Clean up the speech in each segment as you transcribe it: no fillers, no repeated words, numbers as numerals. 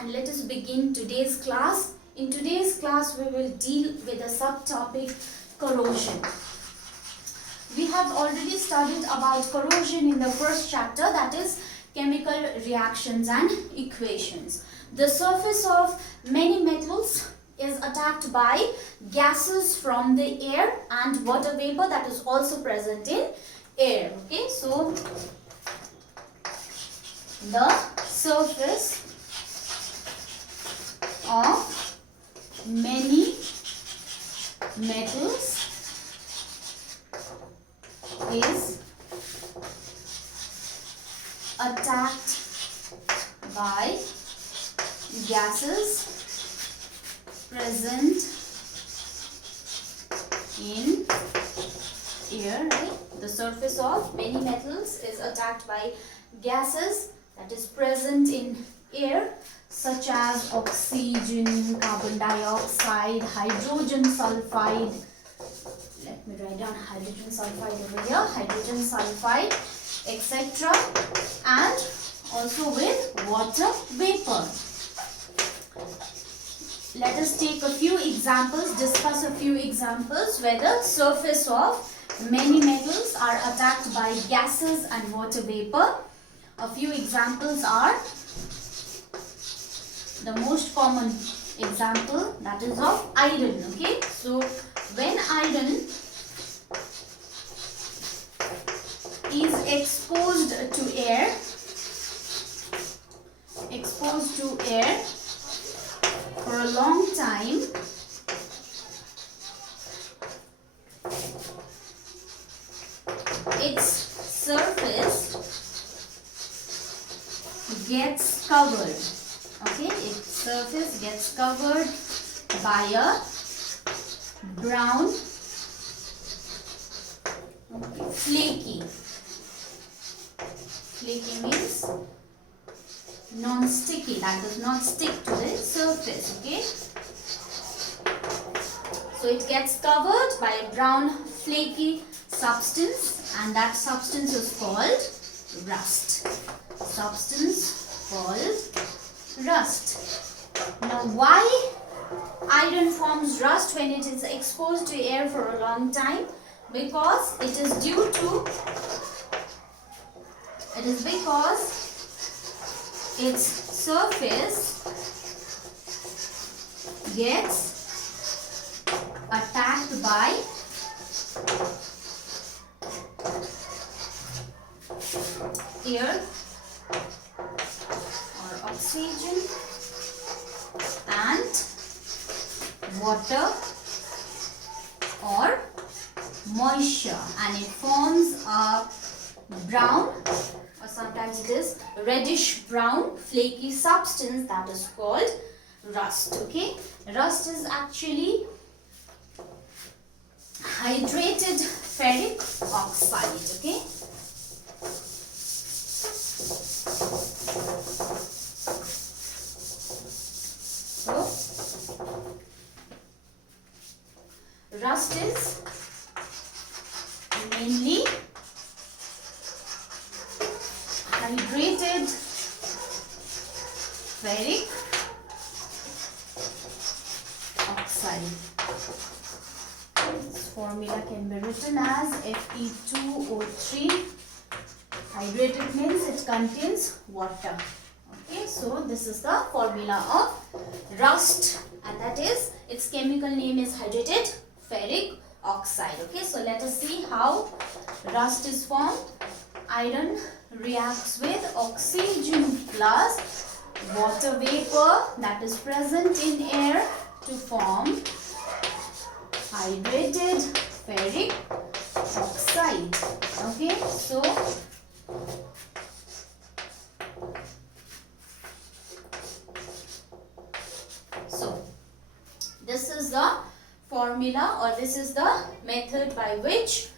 and let us begin today's class. In today's class, we will deal with the subtopic corrosion. We have already studied about corrosion in the first chapter, that is chemical reactions and equations. The surface of many metals is attacked by gases from the air and water vapor that is also present in air. Okay, so the surface of many metals is attacked by gases present in air, right? The surface of many metals is attacked by gases that is present in air, such as oxygen, carbon dioxide, hydrogen sulfide. Let me write down hydrogen sulfide over here, hydrogen sulfide, etc. and also with water vapor. Let us take a few examples, discuss a few examples where the surface of many metals are attacked by gases and water vapor. A few examples are the most common example, that is of iron. Okay, so when iron is exposed to air, for a long time, its surface gets covered. Okay, its surface gets covered by a brown, flaky. Flaky means non-sticky, that does not stick to the surface. Okay, so it gets covered by a brown flaky substance, and that substance is called rust. Substance called rust. Now, why iron forms rust when it is exposed to air for a long time? Because its surface gets attacked by air or oxygen and water or moisture, and it forms a brown, or sometimes it is reddish brown flaky substance that is called rust. Okay, rust is actually hydrated ferric oxide. Okay, so rust is mainly hydrated ferric oxide. This formula can be written as Fe2O3. Hydrated means it contains water. Okay, so this is the formula of rust, and that is, its chemical name is hydrated ferric oxide. Okay, so let us see how rust is formed. Iron reacts with oxygen plus water vapor that is present in air to form hydrated ferric oxide. Okay, so this is the formula, or this is the method by which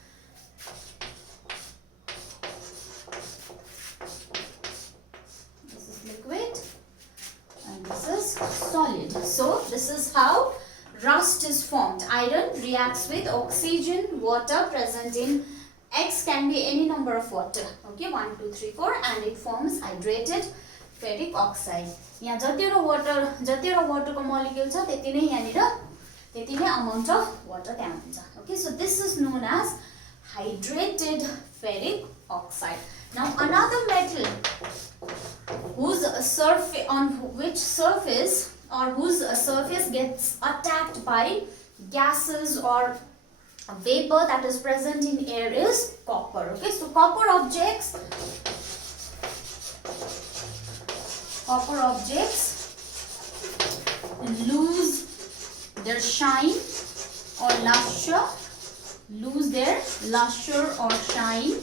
this is liquid and this is solid. So this is how rust is formed. Iron reacts with oxygen, water present in X can be any number of water. Okay, 1, 2, 3, 4, and it forms hydrated ferric oxide. यहाँ जतिवटा वाटरको molecule छ त्यति नै amount of water त्यहाँ हुन्छ. Okay, so this is known as hydrated ferric oxide. Now another metal whose surface gets attacked by gases or vapor that is present in air is copper. Okay, so copper objects lose their shine or luster or shine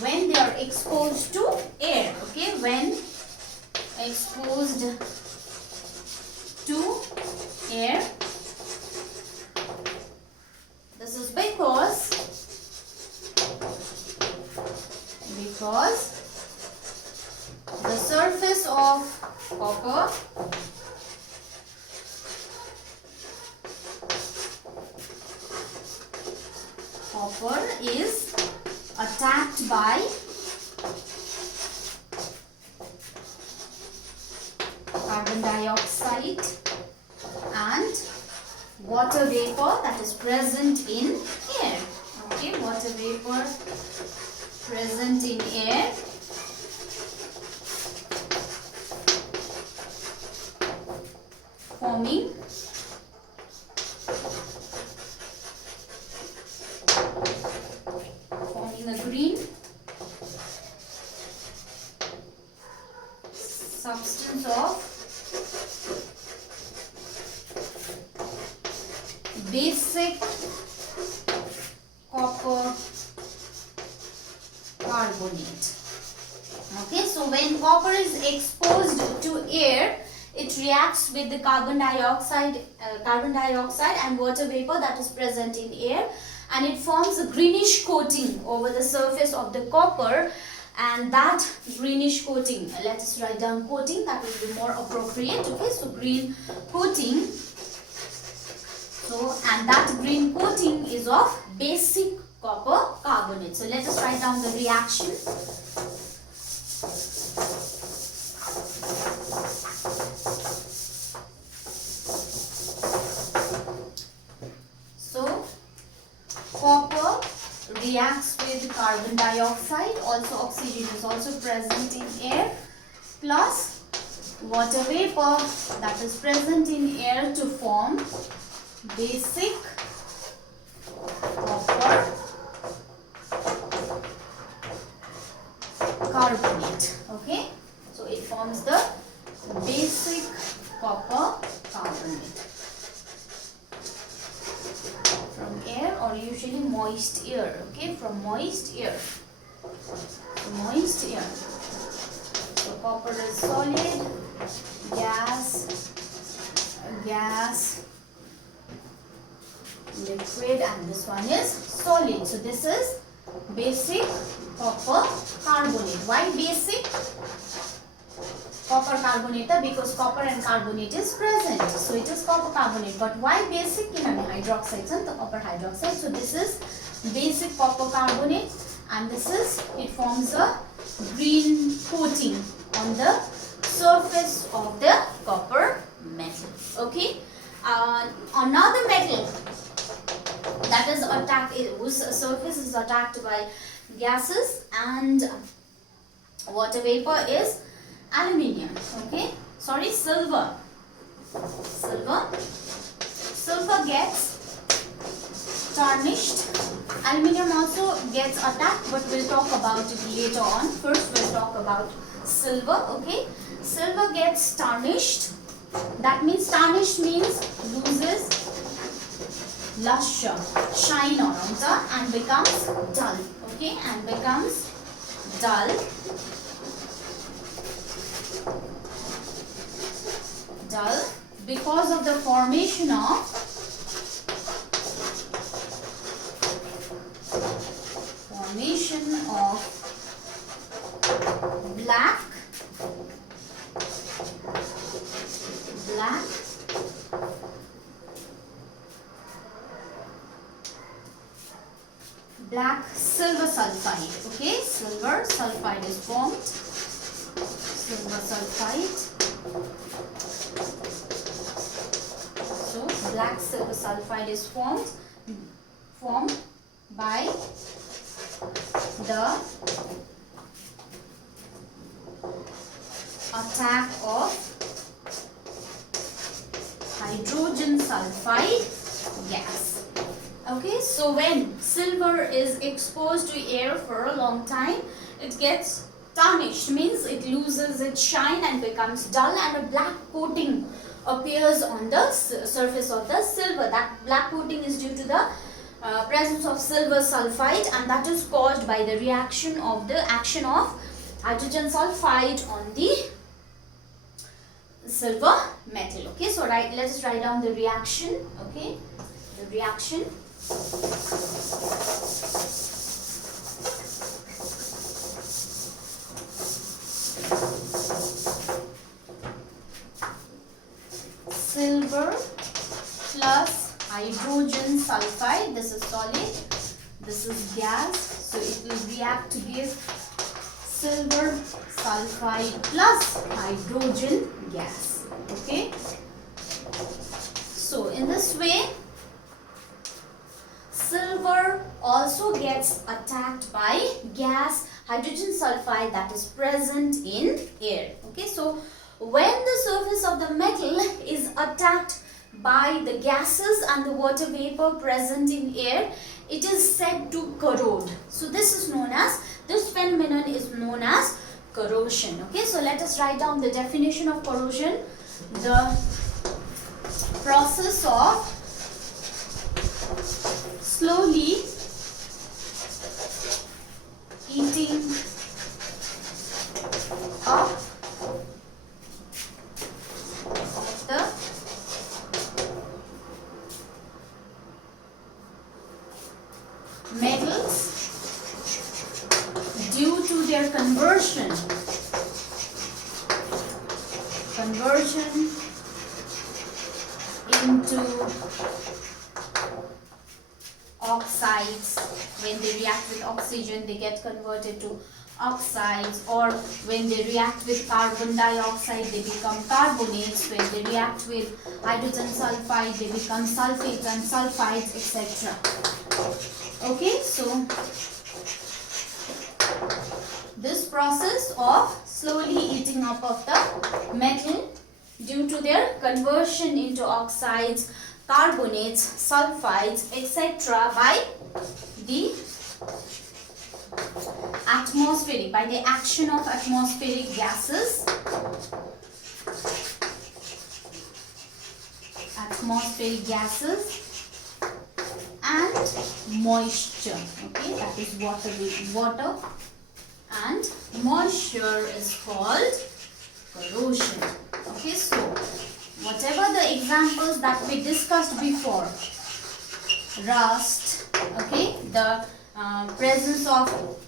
when they are exposed to air. Okay, when exposed to air, this is because the surface of copper is attacked by carbon dioxide and water vapor that is present in air. Okay, water vapor present in air forming a green substance of basic copper carbonate. Okay, so when copper is exposed to air, it reacts with the carbon dioxide and water vapor that is present in air, and it forms a greenish coating over the surface of the copper. And that greenish coating, let us write down coating, that will be more appropriate. Okay, so green coating. So, and that green coating is of basic copper carbonate. So let us write down the reaction. So copper reacts with carbon dioxide, also oxygen is also present in air, plus water vapor that is present in air to form basic copper carbonate. Okay, so it forms the basic copper carbonate from air, or usually moist air. Okay, from moist air. So copper is solid, gas, liquid, and this one is solid. So this is basic copper carbonate. Why basic copper carbonate? Because copper and carbonate is present, so it is copper carbonate. But why basic? Hydroxide, the copper hydroxide. So this is basic copper carbonate, and it forms a green coating on the surface of the copper metal. Okay, another metal that is attacked, whose surface is attacked by gases and water vapor, is aluminium. Okay, sorry, silver. Silver gets tarnished. Aluminium also gets attacked, but we'll talk about it later on. First we'll talk about silver. Okay, silver gets tarnished. That means tarnished means loses luster, shine around the, and becomes dull. Okay, and becomes dull. Because of the formation of black silver sulfide. Okay, silver sulfide is formed. sulfide. So black silver sulfide is formed by the attack of hydrogen sulfide gas. Okay, so when silver is exposed to air for a long time, it gets tarnished, means it loses its shine and becomes dull, and a black coating appears on the surface of the silver. That black coating is due to the presence of silver sulfide, and that is caused by the reaction of the action of hydrogen sulfide on the silver metal. Okay, so let us write down the reaction. Okay, the reaction. Silver plus hydrogen sulfide, this is solid, this is gas, so it will react to give silver sulfide plus hydrogen gas. Okay, so in this way silver also gets attacked by gas hydrogen sulfide that is present in air. Okay, so when the surface of the metal is attacked by the gases and the water vapor present in air, it is said to corrode. So this phenomenon is known as corrosion. Okay, so let us write down the definition of corrosion. The process of slowly eating up the metals due to their conversion into oxides. When they react with oxygen, they get converted to oxides, or when they react with carbon dioxide, they become carbonates. When they react with hydrogen sulfide, they become sulfates and sulfides, etc. Okay, so this process of slowly eating up of the metal due to their conversion into oxides, carbonates, sulfides, etc. by the atmospheric, by the action of atmospheric gases, and moisture. Okay, that is water and moisture is called corrosion. Okay, so whatever the examples that we discussed before, rust, okay, the presence of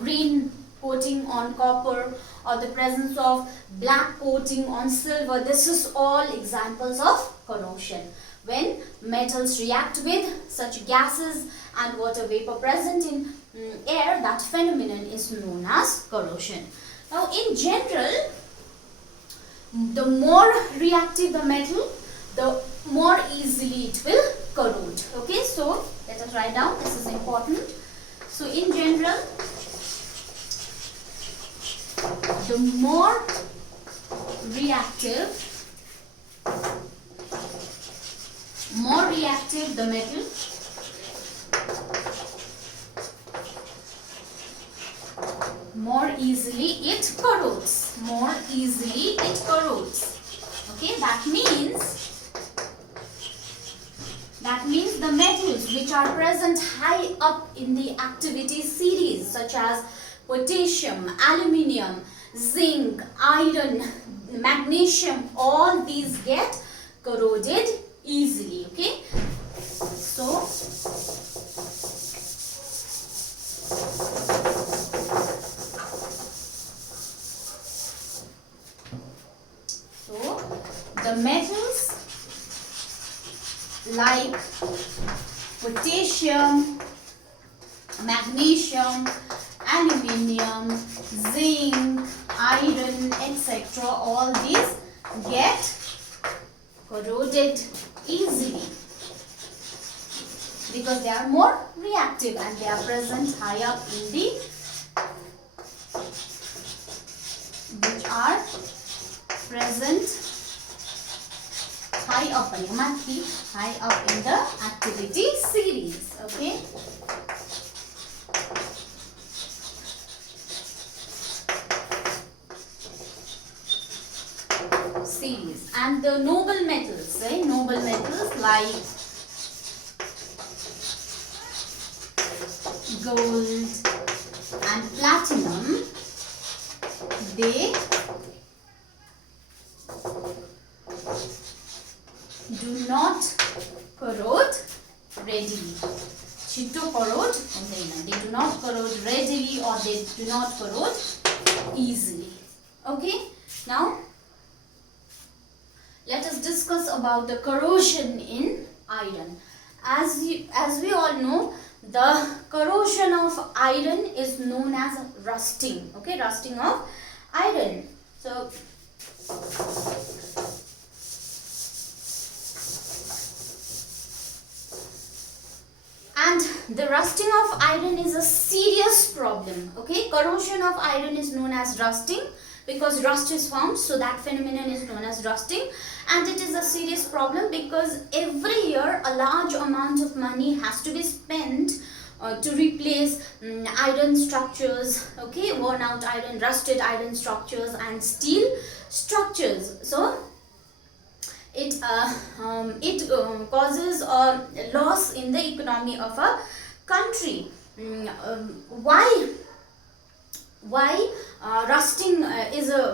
green coating on copper, or the presence of black coating on silver, this is all examples of corrosion. When metals react with such gases and water vapor present in air, that phenomenon is known as corrosion. Now in general, the more reactive the metal, the more easily it will corrode. Okay, so let us write down, this is important. So in general, the more reactive the metal, more easily it corrodes. Okay, that means the metals which are present high up in the activity series, such as potassium, aluminium, zinc, iron, magnesium, all these get corroded easily. Okay, so the metals like potassium, magnesium, aluminium, zinc, iron, etc. all these get corroded easily because they are more reactive and they are present high up in the high up in the activity series. Okay. Series. And the noble metals, noble metals like gold and platinum, they do not corrode readily. Chitto corrode, they do not corrode readily or they do not corrode easily. Okay. Now let us discuss about the corrosion in iron. As we all know, the corrosion of iron is known as rusting. Okay, rusting of iron. So and the rusting of iron is a serious problem. Okay, corrosion of iron is known as rusting because rust is formed, so that phenomenon is known as rusting, and it is a serious problem because every year a large amount of money has to be spent to replace iron structures, okay, worn out iron, rusted iron structures and steel structures. So it causes a loss in the economy of a country. Why rusting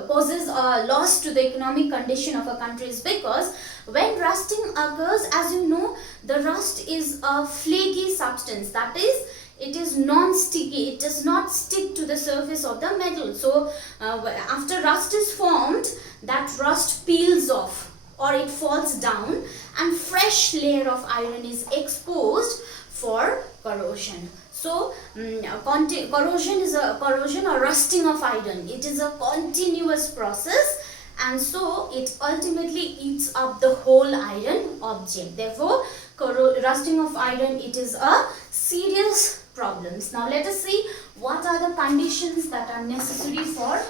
poses a loss to the economic condition of a country is because when rusting occurs, as you know, the rust is a flaky substance, that is, it is non-sticky, it does not stick to the surface of the metal. So after rust is formed, that rust peels off or it falls down and fresh layer of iron is exposed for corrosion. So corrosion or rusting of iron, it is a continuous process, and so it ultimately eats up the whole iron object. Therefore, rusting of iron, it is a serious problem. Now let us see what are the conditions that are necessary for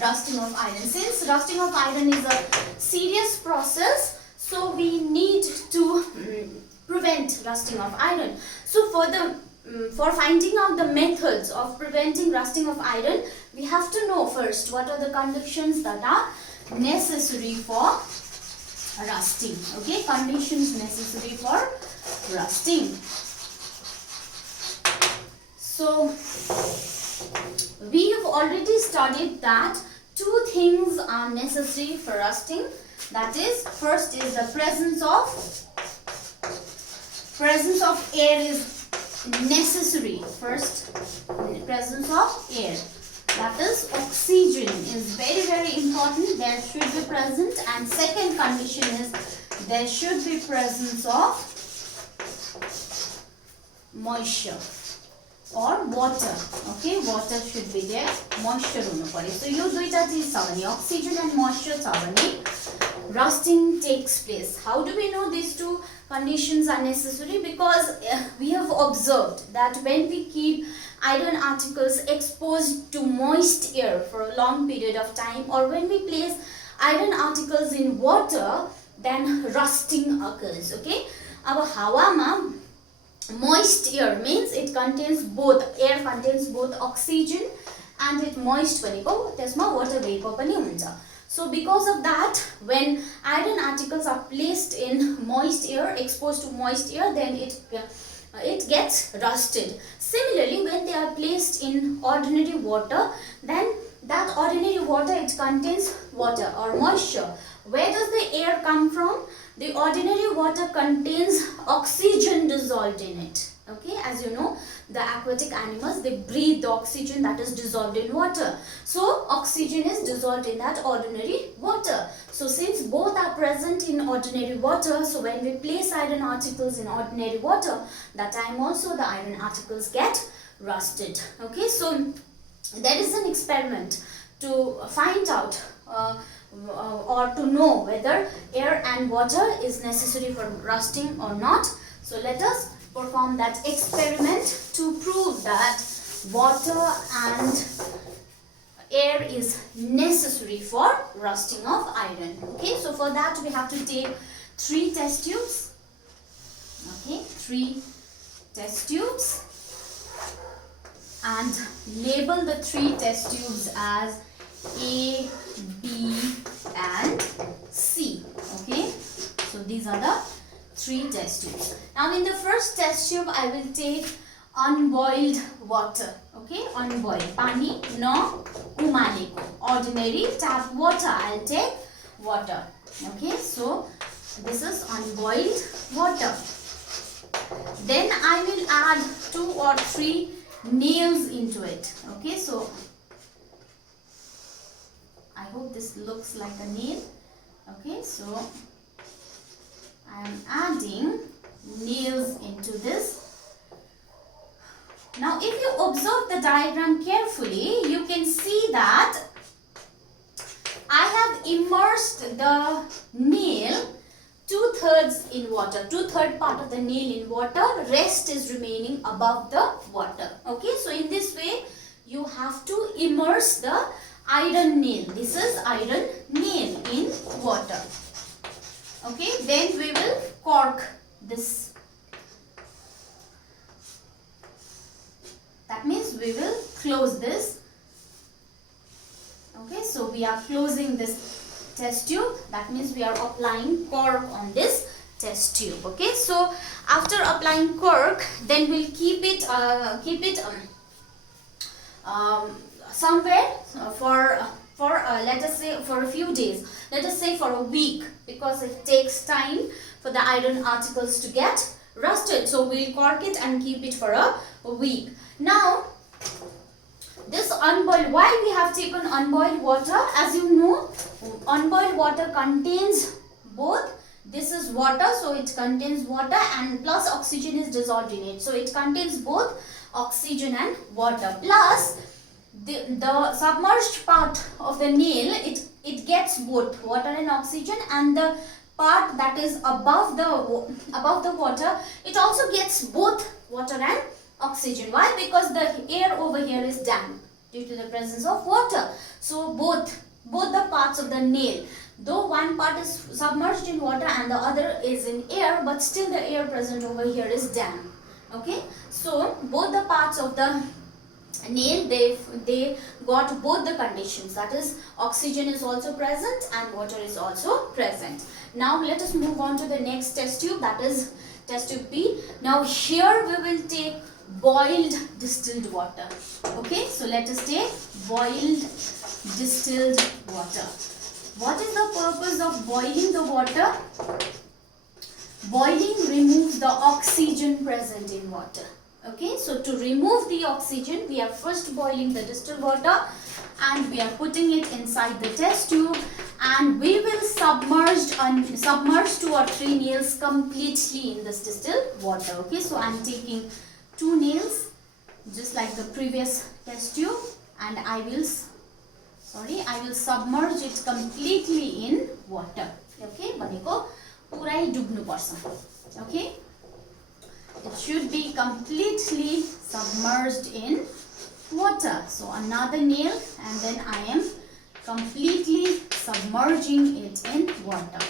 rusting of iron. Since rusting of iron is a serious process, so we need to prevent rusting of iron. So for finding out the methods of preventing rusting of iron, we have to know first what are the conditions that are necessary for rusting. Okay, conditions necessary for rusting. So we have already studied that two things are necessary for rusting. That is, first is the presence of air is necessary. First, presence of air, that is oxygen, is very, very important. There should be present. And second condition is there should be presence of moisture or water. Okay, water should be there, moisture hunu paryo. So यो दुईटा चीज छ भने, oxygen and moisture छ भने rusting takes place. How do we know these two conditions are necessary? Because we have observed that when we keep iron articles exposed to moist air for a long period of time, or when we place iron articles in water, then rusting occurs. Okay, अब हावामा moist air means it contains both, air contains both oxygen and it moist भनेको त्यसमा water vapor पनि हुन्छ. So because of that, when iron articles are placed in moist air, exposed to moist air, then it gets rusted. Similarly, when they are placed in ordinary water, then that ordinary water, it contains water or moisture. Where does the air come from? The ordinary water contains oxygen dissolved in it. Okay, as you know, the aquatic animals, they breathe the oxygen that is dissolved in water. So oxygen is dissolved in that ordinary water. So since both are present in ordinary water, so when we place iron articles in ordinary water, that time also the iron articles get rusted. Okay, so there is an experiment to find out or to know whether air and water is necessary for rusting or not. So let us perform that experiment to prove that water and air is necessary for rusting of iron. Okay, so for that we have to take 3 test tubes. Okay, 3 test tubes, and label the 3 test tubes as A, B and C. Okay, so these are the 3 test tubes. Now in the first test tube I will take unboiled water. Okay, unboiled, pani no umaleko, ordinary tap water. I'll take water. Okay, so this is unboiled water. Then I will add 2 or 3 nails into it. Okay, so I hope this looks like a nail. Okay, so I am adding nails into this. Now if you observe the diagram carefully, you can see that I have immersed the nail 2/3 in water, 2/3 part of the nail in water, rest is remaining above the water. Okay, so in this way you have to immerse the iron nail. This is iron nail in water. Okay, then we will cork this. That means we will close this. Okay, so we are closing this test tube. That means we are applying cork on this test tube. Okay, so after applying cork, then we'll keep it somewhere for let us say for a few days. Let us say for a week, because it takes time for the iron articles to get rusted. So we'll cork it and keep it for a week. Now this unboiled, why we have taken unboiled water? As you know, unboiled water contains both, this is water, so it contains water, and plus oxygen is dissolved in it. So it contains both oxygen and water. Plus the submerged part of the nail, it gets both water and oxygen, and the part that is above the water, it also gets both water and oxygen. Why? Because the air over here is damp due to the presence of water. So both the parts of the nail, though one part is submerged in water and the other is in air, but still the air present over here is damp. Okay, so both the parts of the nail, they got both the conditions, that is oxygen is also present and water is also present. Now let us move on to the next test tube, that is test tube B. Now here we will take boiled distilled water. Okay, so let us take boiled distilled water. What is the purpose of boiling the water? Boiling removes the oxygen present in water. Okay, so to remove the oxygen, we are first boiling the distilled water and we are putting it inside the test tube, and we will submerge 2 or 3 nails completely in this distilled water. Okay, so I am taking 2 nails just like the previous test tube, and I will submerge it completely in water. Okay, भनेको पुरै डुब्नु पर्छ. Okay, it should be completely submerged in water. So another nail, and then I am completely submerging it in water.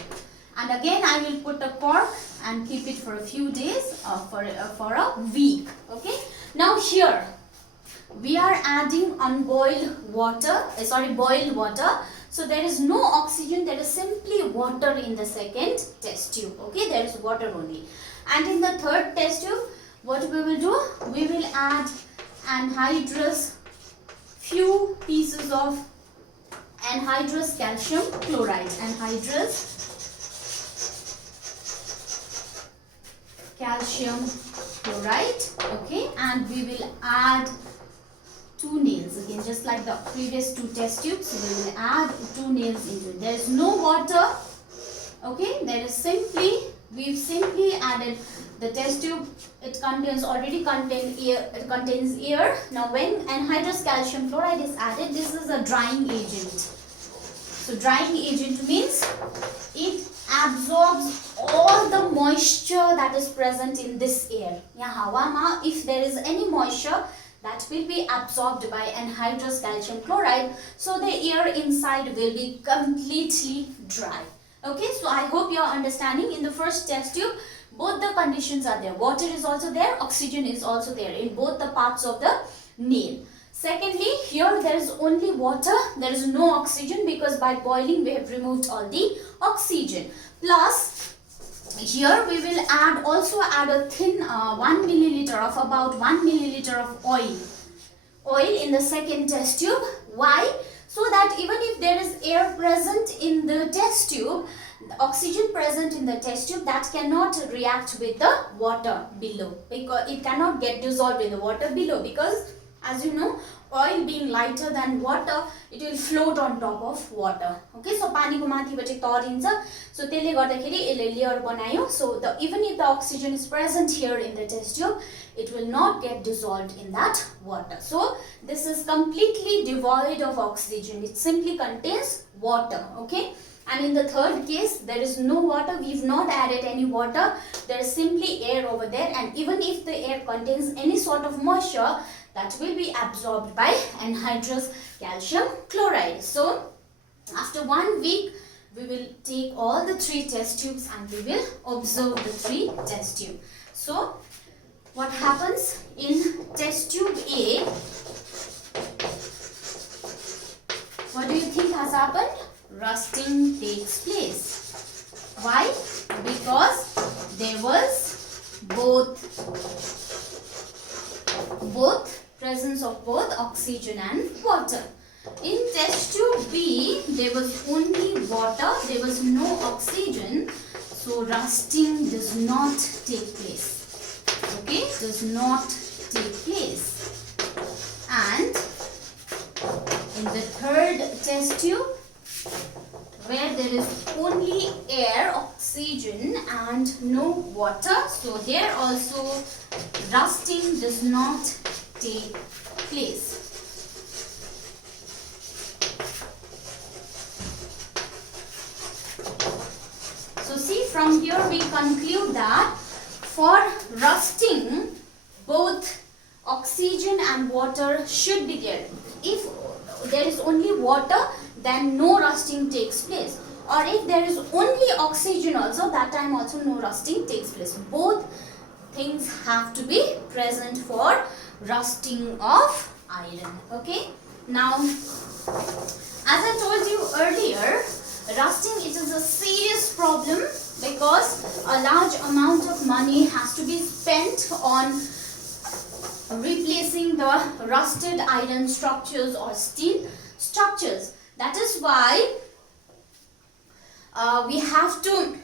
And again I will put a cork and keep it for a few days for a week. Okay, now here we are adding boiled water. So there is no oxygen, there is simply water in the second test tube. Okay, there is water only. And in the third test tube, what we will do? We will add anhydrous, few pieces of anhydrous calcium chloride. Anhydrous calcium chloride. Okay, and we will add 2 nails again, just like the previous 2 test tubes. We will add 2 nails into it. There is no water. Okay, there is simply we've simply added the test tube. It already contains air. Now when anhydrous calcium chloride is added, this is a drying agent. So drying agent means it absorbs all the moisture that is present in this air. If there is any moisture, that will be absorbed by anhydrous calcium chloride, so the air inside will be completely dry. Okay, so I hope you are understanding. In the first test tube, both the conditions are there. Water is also there, oxygen is also there in both the parts of the nail. Secondly, here there is only water, there is no oxygen, because by boiling we have removed all the oxygen. Plus, here we will also add a thin 1 milliliter of about 1 milliliter of oil in the second test tube. Why? So that even if there is air present in the test tube, the oxygen present in the test tube, that cannot react with the water below, because it cannot get dissolved in the water below, because as you know, oil being lighter than water, it will float on top of water. Okay, so pani ko mathi bate tarincha, so त्यसले गर्दाखेरि यसले layer बनायो. So even if the oxygen is present here in the test tube, it will not get dissolved in that water. So this is completely devoid of oxygen, it simply contains water. Okay, and in the third case, there is no water, we've not added any water, there is simply air over there, and even if the air contains any sort of moisture, that will be absorbed by anhydrous calcium chloride. So after 1 week, we will take all the 3 test tubes and we will observe the 3 test tubes. So what happens in test tube A? What do you think has happened? Rusting takes place. Why? Because there was both presence of both oxygen and water. In test tube B, there was only water, there was no oxygen, so rusting does not take place. Okay, does not take place. And in the third test tube, where there is only air, oxygen and no water, so here also rusting does not take place. So see, from here we conclude that for rusting, both oxygen and water should be there. If there is only water, then no rusting takes place. Or if there is only oxygen also, that time also no rusting takes place. Both things have to be present for rusting of iron. Okay. Now, as I told you earlier, rusting, it is a serious problem because a large amount of money has to be spent on replacing the rusted iron structures or steel structures. That is why we have to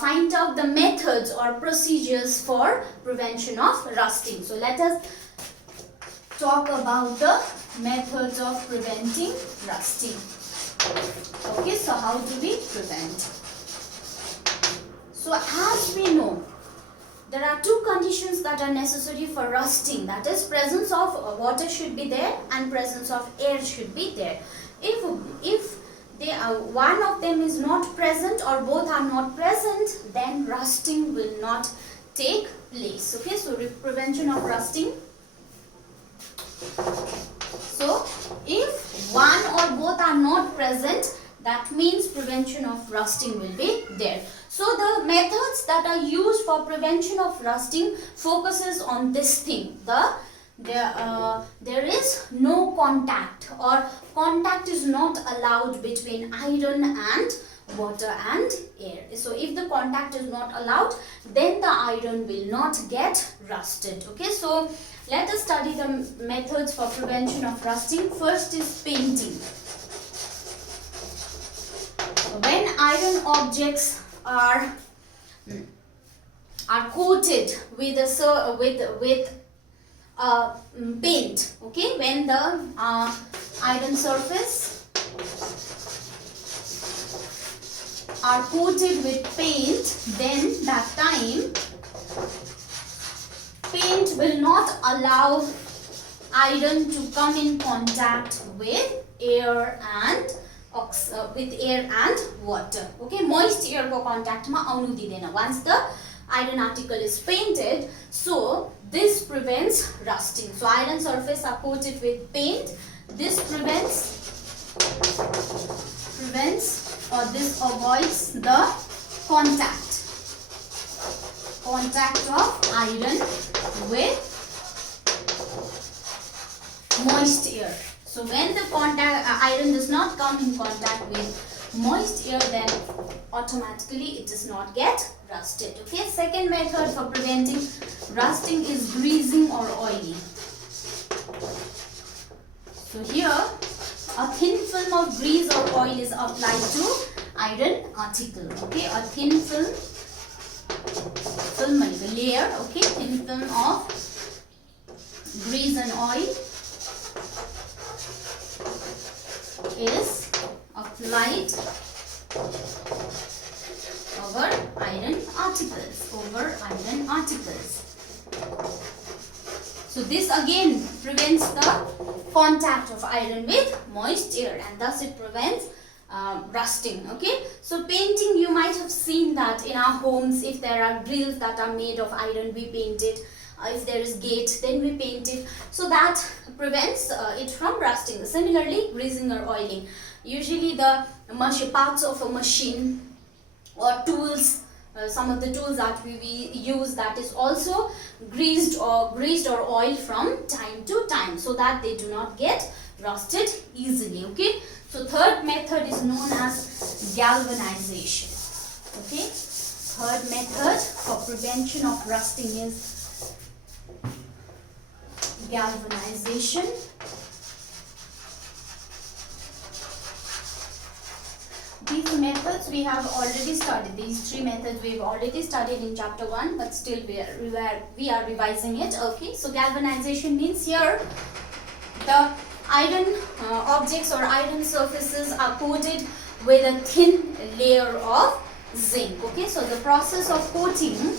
find out the methods or procedures for prevention of rusting. So let us talk about the methods of preventing rusting. Okay, so how do we prevent? So as we know, there are two conditions that are necessary for rusting. That is, presence of water should be there and presence of air should be there. If one of them is not present or both are not present, then rusting will not take place. Okay, so prevention of rusting. So if one or both are not present, that means prevention of rusting will be there. So the methods that are used for prevention of rusting focuses on this thing. There is no contact, or contact is not allowed between iron and water and air. So if the contact is not allowed, then the iron will not get rusted. Okay, so let us study the methods for prevention of rusting. First is painting. When iron objects are coated with paint, okay, when the iron surface are coated with paint, then that time paint will not allow iron to come in contact with air and water. Okay, moist air ko contact ma aunu didaina once the iron article is painted. So this prevents rusting. So iron surface are coated with paint. This prevents or this avoids the contact of iron with moist air. So when the iron does not come in contact with moist air, then automatically it does not get rusted. Okay, second method for preventing rusting is greasing or oiling. So here a thin film of grease or oil is applied to iron article. Okay, a thin film layer, okay, thin film of grease and oil is applied over iron articles. So this again prevents the contact of iron with moist air, and thus it prevents rusting. Okay, so painting, you might have seen that in our homes, if there are grills that are made of iron, we paint it. If there is gate, then we paint it. So that prevents it from rusting. Similarly, greasing or oiling. Usually the parts of a machine or tools, some of the tools that we use, that is also greased or oiled from time to time, so that they do not get rusted easily. Okay, so third method is known as galvanization. Okay, third method for prevention of rusting is galvanization. These methods we have already studied. These three methods we have already studied in chapter 1, but still we are revising it. Okay, so galvanization means here the iron objects or iron surfaces are coated with a thin layer of zinc. Okay, so the process of coating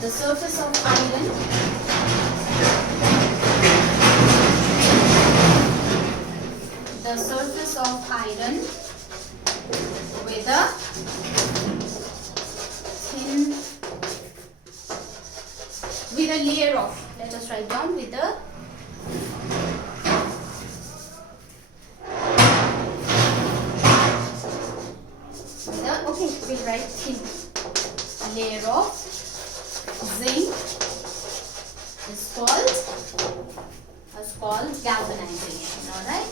the surface of iron with a thin, with a layer of, let us write down, with a we'll write thin layer of zinc is called galvanization. All right.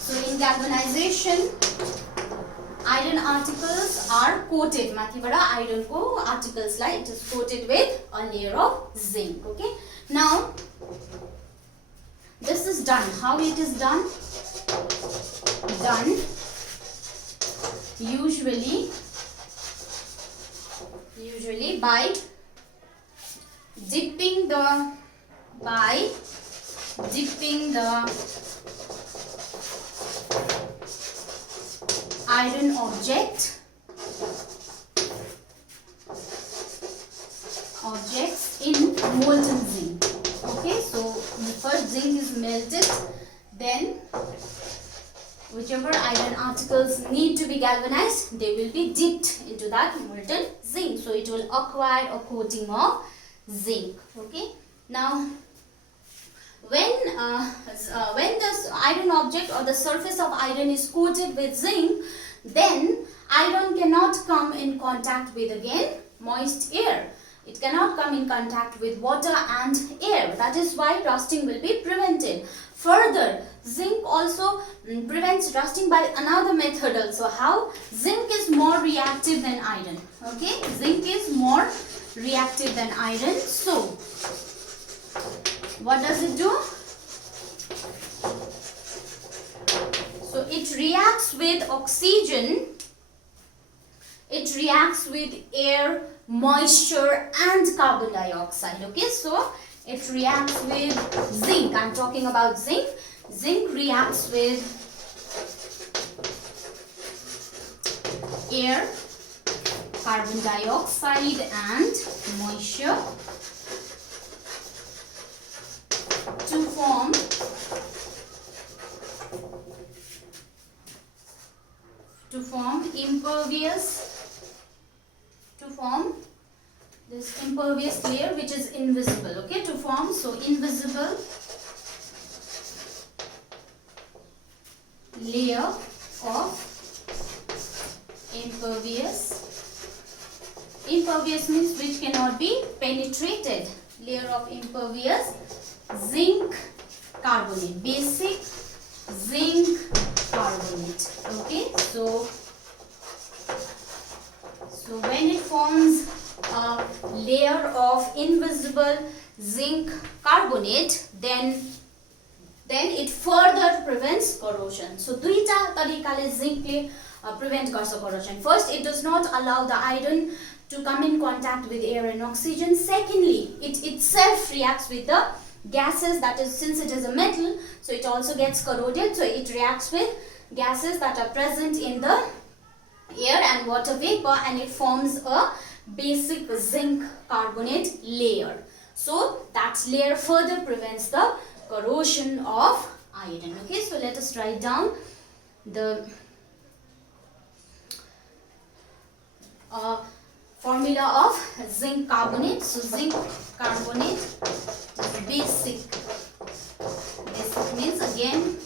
So in galvanization, iron articles are coated. Matibada iron ko articles like it is coated with a layer of zinc. Okay. Now this is done. How it is done? Done usually by dipping the iron objects in molten zinc. Okay, so the first zinc is melted, then whichever iron articles need to be galvanized, they will be dipped into that molten zinc. So it will acquire a coating of zinc. Okay. Now, when the iron object or the surface of iron is coated with zinc, then iron cannot come in contact with again moist air. It cannot come in contact with water and air. That is why rusting will be prevented. Further, zinc also prevents rusting by another method also. How? Zinc is more reactive than iron. Okay, zinc is more reactive than iron. So, what does it do? So, it reacts with oxygen. it reacts with air, moisture and carbon dioxide. Okay, so it reacts with zinc. I'm talking about zinc. Zinc reacts with air, carbon dioxide and moisture to form this impervious layer which is invisible. Okay, to form invisible layer of impervious means which cannot be penetrated. Layer of impervious zinc carbonate, basic zinc carbonate. Okay, so when it forms a layer of invisible zinc carbonate, then it further prevents corrosion. So दुईटा तरिकाले जिंकले prevent corrosion. First, it does not allow the iron to come in contact with air and oxygen. Secondly, it itself reacts with the gases, that is, since it is a metal, so it also gets corroded. So it reacts with gases that are present in the air and water vapor, and it forms a basic zinc carbonate layer. So that layer further prevents the corrosion of iron. Okay, so let us write down the formula of zinc carbonate. So zinc carbonate is basic means, again,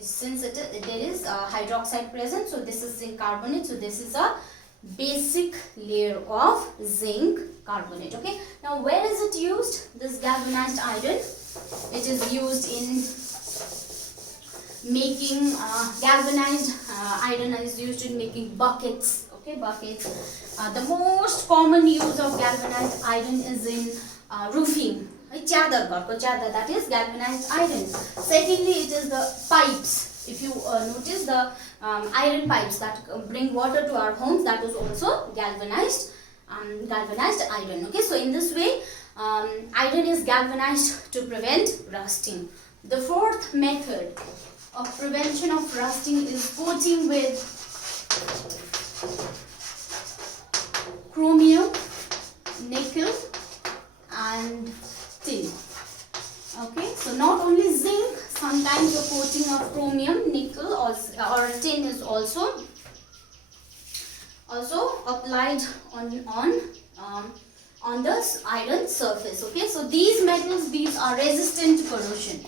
since there is hydroxide present, so this is zinc carbonate. So this is a basic layer of zinc carbonate. Okay, now where is it used, this galvanized iron? It is used in making galvanized iron is used in making buckets. Okay, buckets. The most common use of galvanized iron is in roofing. Chadar, that is galvanized iron. Secondly, it is the pipes. If you notice the iron pipes that bring water to our homes, that is also galvanized iron. Okay, so in this way, iron is galvanized to prevent rusting. The fourth method of prevention of rusting is coating with chromium, nickel and tin. Okay, so not only zinc, sometimes the coating of chromium, nickel or tin is also applied on the iron surface. Okay, so these are resistant to corrosion.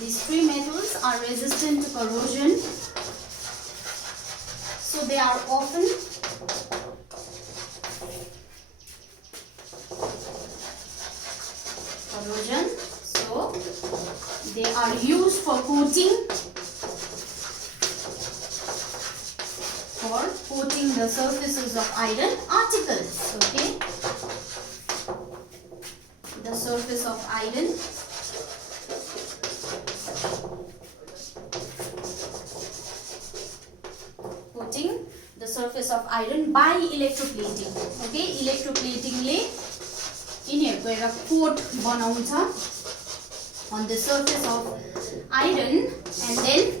These three metals are resistant to corrosion. So they are often corrosion. So they are used for coating the surfaces of iron articles. Okay, the surface of iron coating the surface of iron by electroplating. Okay, electroplating ले यिनीहरुको एउटा coat बनाउँछ on the surface of iron, and then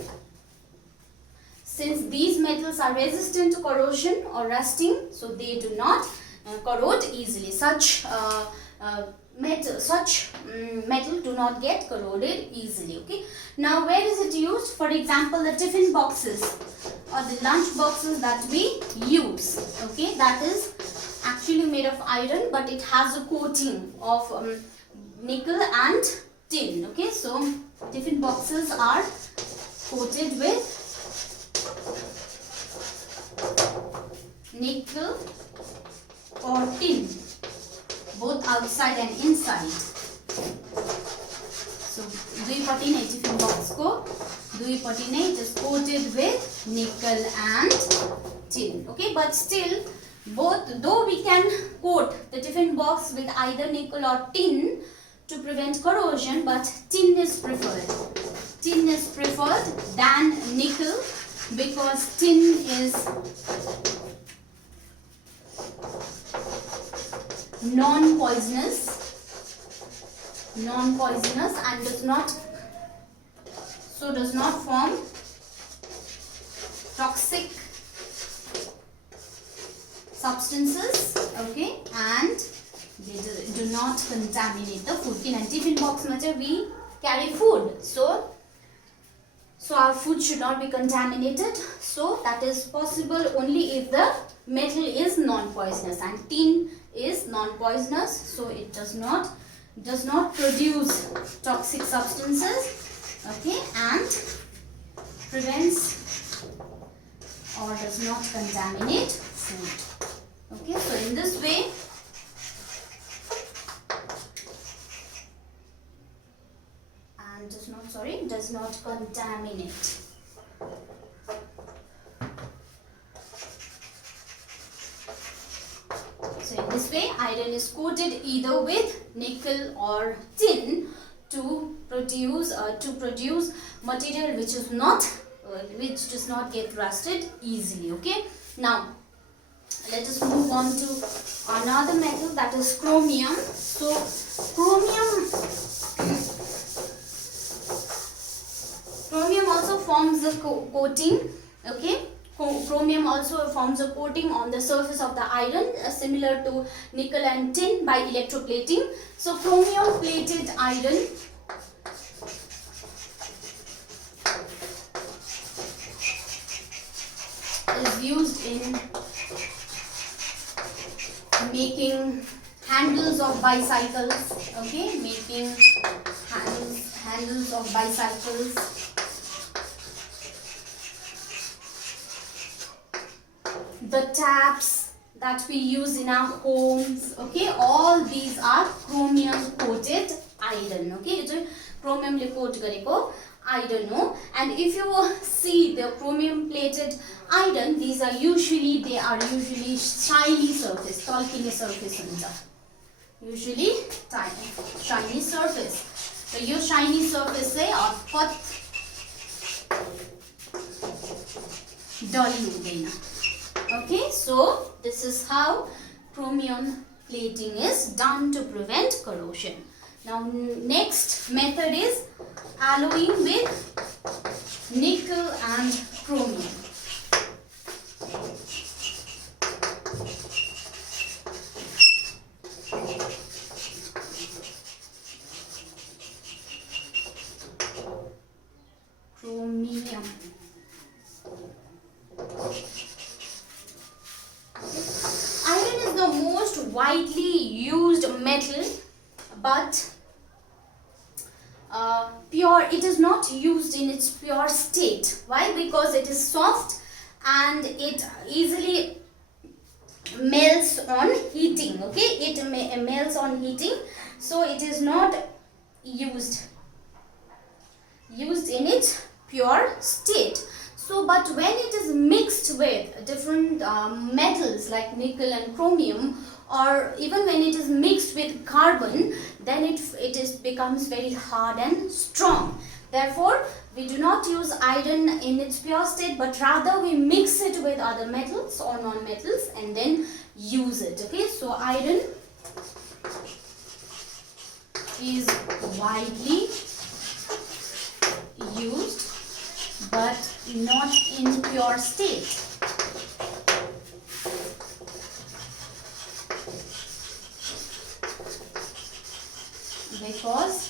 since these metals are resistant to corrosion or rusting, so they do not corrode easily. Such metal do not get corroded easily. Okay, now where is it used? For example, the tiffin boxes or the lunch boxes that we use. Okay, that is actually made of iron, but it has a coating of nickel and tin. Okay, so tiffin boxes are coated with nickel or tin, both outside and inside. So दुईपट्टि नै tiffin box को दुईपट्टि नै it is coated with nickel and tin. Okay, but still, though we can coat the tiffin box with either nickel or tin to prevent corrosion, but tin is preferred. Tin is preferred than nickel because tin is non-poisonous and does not form toxic substances, okay, and they do not contaminate the food. In a tiffin box we carry food, so our food should not be contaminated. So that is possible only if the metal is non-poisonous, and tin is non-poisonous, so it does not produce toxic substances, okay, and prevents or does not contaminate food. Okay, so in this way and does not contaminate. So in this way, iron is coated either with nickel or tin to produce material which does not get rusted easily. Okay. Now let us move on to another metal, that is chromium. So chromium also forms a coating. Okay. Chromium also forms a coating on the surface of the iron, similar to nickel and tin by electroplating. So chromium plated iron is used in making handles of bicycles, okay, making handles of bicycles, the taps that we use in our homes, okay, all these are chromium coated iron, okay. So chromium coat gareko iron ho, and if you see the chromium plated iron, they are usually shiny surface, talkine surface huncha, usually shiny surface. So your shiny surface say or dull huँदैन. Okay, so this is how chromium plating is done to prevent corrosion. Now next method is alloying with nickel and chromium. Iron is the most widely used metal, but it is not used in its pure state. Why? Because it is soft and it easily melts on heating. Okay, it melts on heating, so it is not used in its pure state. So but when it is mixed with different metals like nickel and chromium, or even when it is mixed with carbon, then it becomes very hard and strong. Therefore we do not use iron in its pure state, but rather we mix it with other metals or non-metals and then use it. Okay, so iron is widely used but not in pure state. Because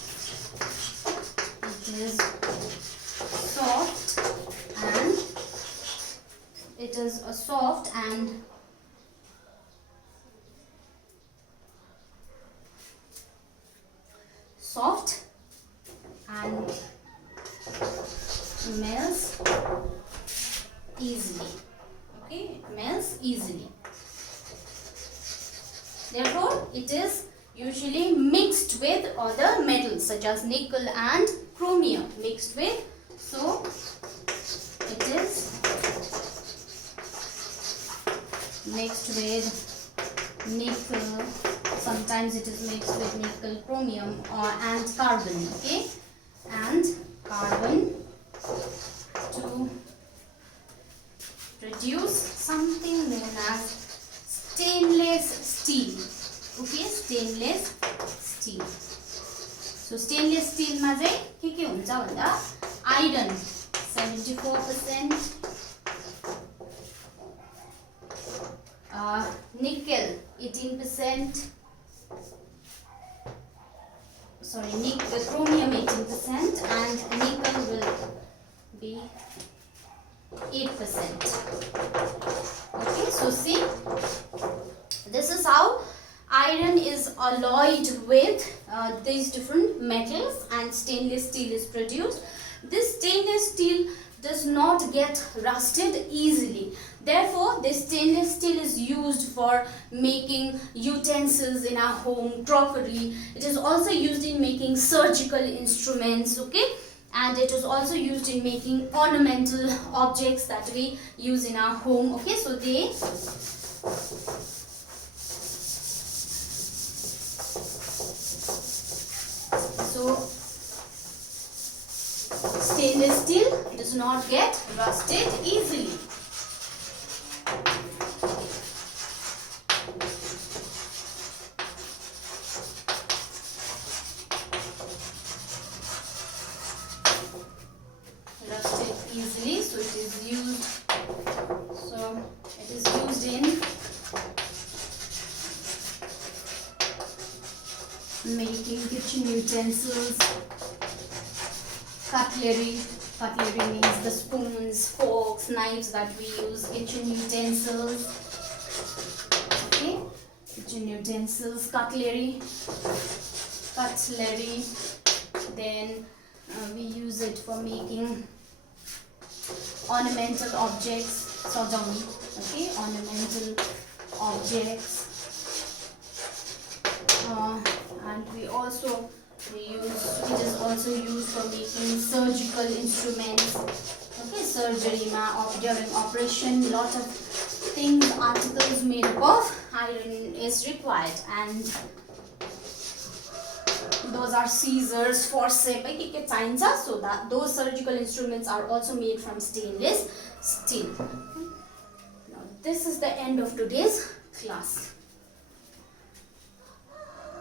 it is soft and melts easily. Okay, it melts easily. Therefore it is usually mixed with other metals such as nickel and chromium mixed with. So it is mixed with nickel, sometimes it is mixed with nickel, chromium and carbon. Okay, and carbon to produce something known as stainless steel. Okay, stainless steel. So stainless steel मा चाहिँ के हुन्छ भन्दा iron 74%, nickel 18%, chromium 18%, and nickel will be 8%. Okay, so see, this is how iron is alloyed with these different metals and stainless steel is produced. This stainless steel does not get rusted easily. Therefore, this stainless steel is used for making utensils in our home, crockery. It is also used in making surgical instruments, okay? And it is also used in making ornamental objects that we use in our home, okay? So stainless steel does not get rusted easily. Rusted easily, so it is used. So it is used in making kitchen utensils, cutlery. Cutlery means the spoons, forks, knives that we use, kitchen utensils. Okay, kitchen utensils, cutlery. Then we use it for making ornamental objects, sajauni. Okay, ornamental objects. And it is also used for making surgical instruments. Okay, surgery during operation, lot of things, articles made up of iron is required, and those are scissors, forceps, so that those surgical instruments are also made from stainless steel. Now this is the end of today's class.